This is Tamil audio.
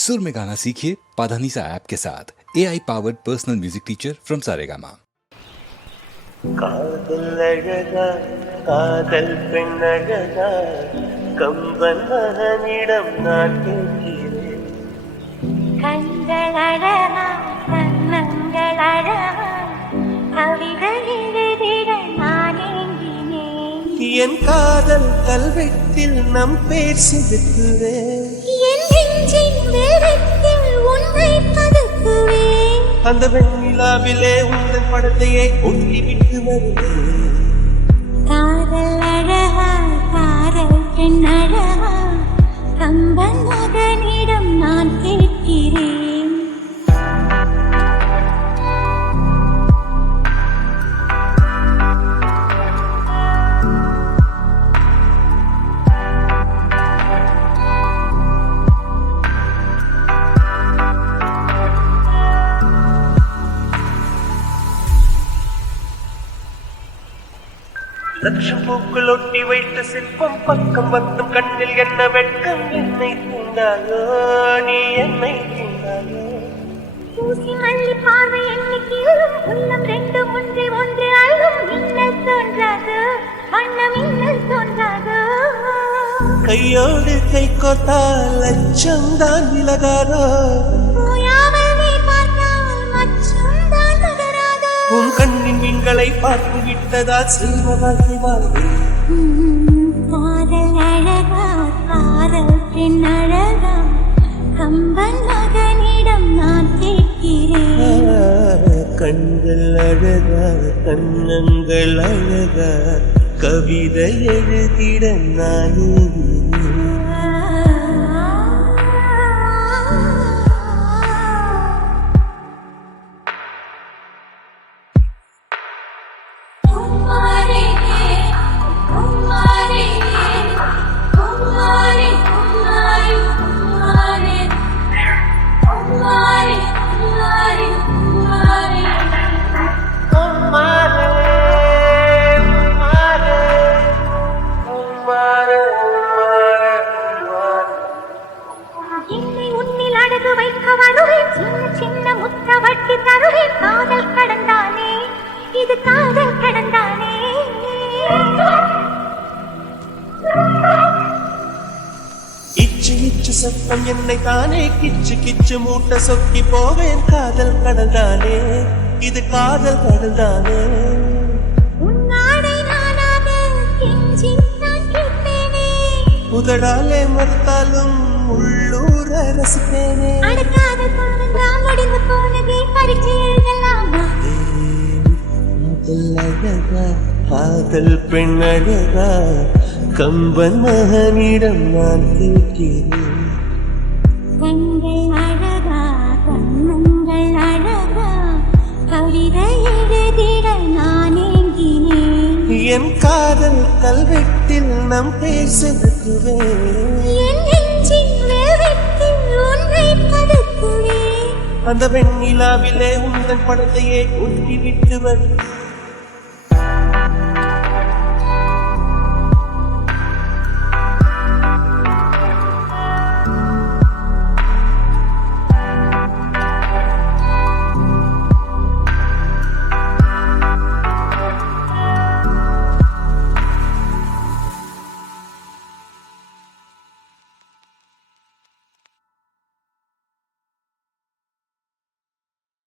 सुर में गाना सीखिए पाधानीसा ऐप के साथ AI powered personal music teacher from Saregama. காதல் அழகா காதல் பெண் அழகா கம்பன் மகனிடம் நான் கேட்கிறேன். கண்கள் அழகா கண்ணங்கள் அழகா கவிதை எழுதிட நான் ஏங்கினேன். என் காதல் கல்வெட்டில் நம் பேர் செதுக்குவேன். என் நெஞ்சின் வெள்ளத்தில் உன்னை பதுக்குவேன். அந்த வெண்ணிலாவிலே உங்கள் படத்தையே ஒட்டி விட்டு வருவேன். காதல் அழகா காதல் பெண் அழகா கம்பன் மகனிடம் நான் கேட்கிறேன். லட்சம் பூக்கள் ஒட்டி வைத்த சிற்பம் பக்கம் வந்தும் கண்ணில் என்ன வெட்கம். என்னை தீண்டாயோ நீ என்னை தீண்டாயோ. ஊசி மல்லி பார்வை எண்ணிக்கையிலும் உள்ளம் ரெண்டு ஒன்றே ஒன்று அழும். மின்னல் தோன்றாது வண்ணம் மின்னல் தோன்றாது. கையோடு கை கோத்தால் லட்சம் தான் விலகாதோ. ஓயாமல் நீ பார்த்தால் மச்சம் தான் நகராதோ. உன் கண்ணின் மீன்களை பார்த்து விட்டதால் செய்வதால் வாழ்வு. காதல் அழகா காதல் பெண் அழகா கம்பன் மகனிடம் நான் கேட்கிறேன். கண்கள் அழகா கண்ணங்கள் அழகா கவிதை எழுதிட நானே. என்னை உன்னில் அடகு வைக்க வருவேன். சின்ன சின்ன முத்த வட்டி தருவேன். காதல் கடந்தானே இது காதல் கடந்தானே. இச்சு இச்சு சத்தம் என்னை தானே கிச்சு கிச்சு மூட்ட சொக்கி போவேன். காதல் கடல்தானே இது காதல் கடல்தானே. உன்னாடை நானாக கெஞ்சி நான் கேட்பேனே. உதடாலே மறுத்தாலும் உள்ளூர ரசிப்பேனே. அடக்காத காதல் முடிந்து போனதே பரிச்சை எழுதலாமா. காதல் அழகா காதல் பெண் அழகா கம்பன் மகனிடம் நான் கேட்கிறேன். கண்கள் அழகா கண்ணங்கள் அழகா கவிதை எழுதிட நான் ஏங்கினேன். என் காதல் கல்வெட்டில் நம் பேர் செதுக்குவேன். என் நெஞ்சின் வெள்ளத்தில் உன்னை பதுக்குவேன். அந்த வெண்ணிலாவிலே உங்கள் படத்தையே ஒட்டி விட்டு வரும்.